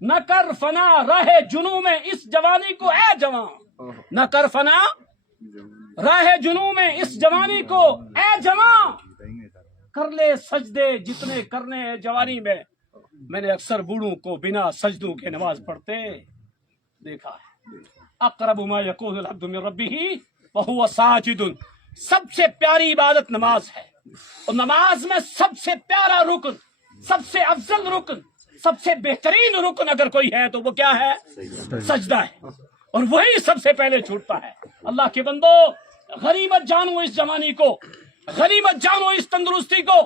نہ کر فنا راہ جنوں میں اس جوانی کو اے جوان، نہ کر فنا راہ جنوں میں اس جوانی کو اے جوان، کر لے سجدے جتنے کرنے ہیں جوانی میں نے اکثر بوڑھوں کو بنا سجدوں کے نماز پڑھتے دیکھا ہے۔ اقرب ما یکون العبد من ربہ وہو ساجد، سب سے پیاری عبادت نماز ہے، اور نماز میں سب سے پیارا رکن، سب سے افضل رکن، سب سے بہترین رکن اگر کوئی ہے تو وہ کیا ہے؟ سجدہ ہے، اور وہی سب سے پہلے چھوٹتا ہے۔ اللہ کے بندو، غنیمت جانو اس جوانی کو، غنیمت جانو اس تندرستی کو۔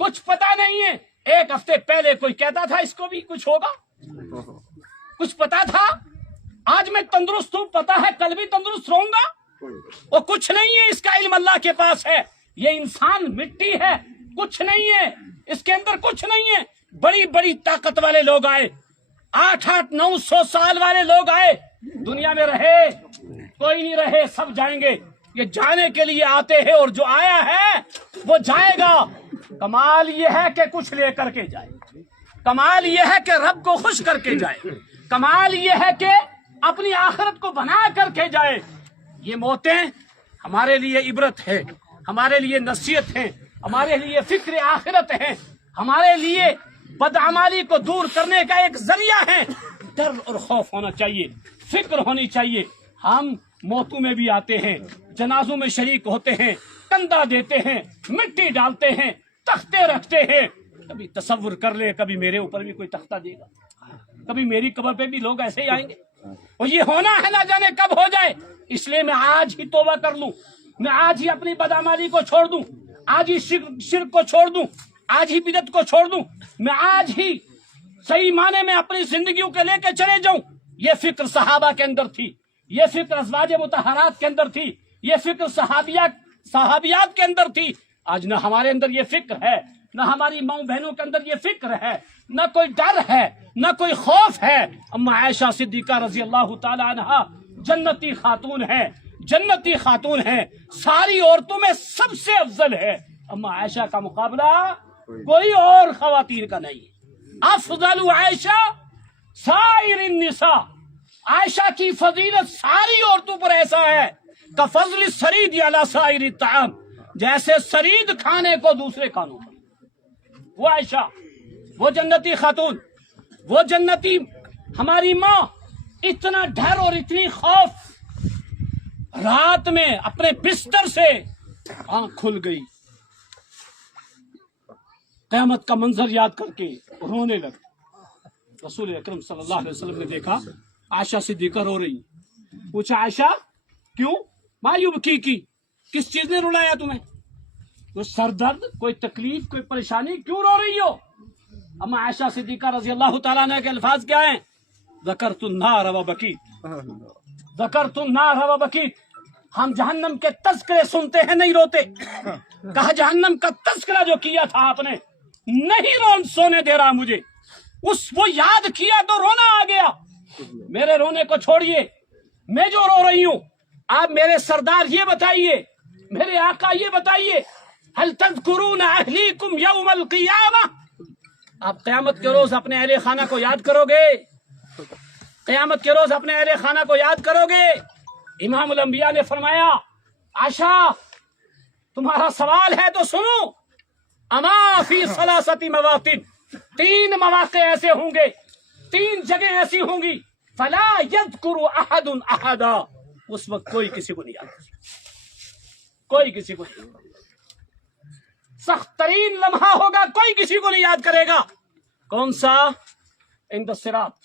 کچھ پتا نہیں ہے، ایک ہفتے پہلے کوئی کہتا تھا اس کو بھی کچھ ہوگا؟ کچھ پتا تھا؟ آج میں تندرست ہوں، پتا ہے کل بھی تندرست رہوں گا؟ وہ کچھ نہیں ہے، اس کا علم اللہ کے پاس ہے۔ یہ انسان مٹی ہے، کچھ نہیں ہے اس کے اندر، کچھ نہیں ہے۔ بڑی بڑی طاقت والے لوگ آئے، 800-900 سال والے لوگ آئے، دنیا میں رہے کوئی نہیں رہے، سب جائیں گے۔ یہ جانے کے لیے آتے ہیں، اور جو آیا ہے وہ جائے گا۔ کمال یہ ہے کہ کچھ لے کر کے جائے، کمال یہ ہے کہ رب کو خوش کر کے جائے، کمال یہ ہے کہ اپنی آخرت کو بنا کر کے جائے۔ یہ موتیں ہمارے لیے عبرت ہے، ہمارے لیے نصیحت ہے، ہمارے لیے فکر آخرت ہے، ہمارے لیے بدعمالی کو دور کرنے کا ایک ذریعہ ہے۔ ڈر اور خوف ہونا چاہیے، فکر ہونی چاہیے۔ ہم موتوں میں بھی آتے ہیں، جنازوں میں شریک ہوتے ہیں، کندھا دیتے ہیں، مٹی ڈالتے ہیں، تختے رکھتے ہیں۔ کبھی تصور کر لے، کبھی میرے اوپر بھی کوئی تختہ دے گا، کبھی میری قبر پہ بھی لوگ ایسے ہی آئیں گے، اور یہ ہونا ہے نہ جانے کب ہو جائے۔ اس لیے میں آج ہی توبہ کر لوں، میں آج ہی اپنی بدعمالی کو چھوڑ دوں، آج ہی شرک کو چھوڑ دوں، آج ہی بدعت کو چھوڑ دوں، میں آج ہی صحیح معنی میں اپنی زندگیوں کے لے کے چلے جاؤں۔ یہ فکر صحابہ کے اندر تھی، یہ فکر ازواج مطہرات کے اندر تھی، یہ فکر صحابیات کے اندر تھی۔ آج نہ ہمارے اندر یہ فکر ہے، نہ ہماری ماؤں بہنوں کے اندر یہ فکر ہے، نہ کوئی ڈر ہے، نہ کوئی خوف ہے۔ اما عائشہ صدیقہ رضی اللہ تعالی عنہا جنتی خاتون ہے، جنتی خاتون ہے، ساری عورتوں میں سب سے افضل ہے۔ اما عائشہ کا مقابلہ کوئی اور خواتین کا نہیں۔ افضل عائشہ سائر النساء، عائشہ کی فضیلت ساری عورتوں پر ایسا ہے کفضل السرید علی سائر الطعام، جیسے سرید کھانے کو دوسرے کھانوں پر۔ وہ عائشہ، وہ جنتی خاتون، وہ جنتی ہماری ماں، اتنا ڈر اور اتنی خوف، رات میں اپنے بستر سے آنکھ کھل گئی، قیامت کا منظر یاد کر کے رونے لگی۔ رسول اکرم صلی اللہ علیہ وسلم نے دیکھا عائشہ صدیقہ رو رہی، پوچھا عائشہ کیوں؟ مایوب کی کس چیز نے رلایا تمہیں؟ کوئی سر درد، کوئی تکلیف، کوئی پریشانی، کیوں رو رہی ہو؟ اما عائشہ صدیقہ رضی اللہ تعالیٰ عنہ کے الفاظ کیا ہیں؟ ذکرت النار و بکیت، ذکرت النار و بکیت۔ ہم جہنم کے تذکرے سنتے ہیں، نہیں روتے۔ کہا جہنم کا تذکرہ جو کیا تھا آپ نے، نہیں سونے دے رہا مجھے، وہ یاد کیا تو رونا آ گیا۔ میرے رونے کو چھوڑیے، میں جو رو رہی ہوں، آپ میرے سردار یہ بتائیے، میرے آقا یہ بتائیے، هل تذکرون اہلیکم یوم القیامہ، آپ قیامت کے روز اپنے اہل خانہ کو یاد کرو گے؟ قیامت کے روز اپنے اہل خانہ کو یاد کرو گے؟ امام الانبیاء نے فرمایا عائشہ تمہارا سوال ہے تو سنو، اما فی ثلاثۃ مواطن، 3 مواقع ایسے ہوں گے، 3 جگہ ایسی ہوں گی، فلا یذکر احد احدا، اس وقت کوئی کسی کو نہیں یاد کرے گا، کوئی کسی کو نہیں، سخت ترین لمحہ ہوگا، کوئی کسی کو نہیں یاد کرے گا۔ کون سا؟ عند الصراط،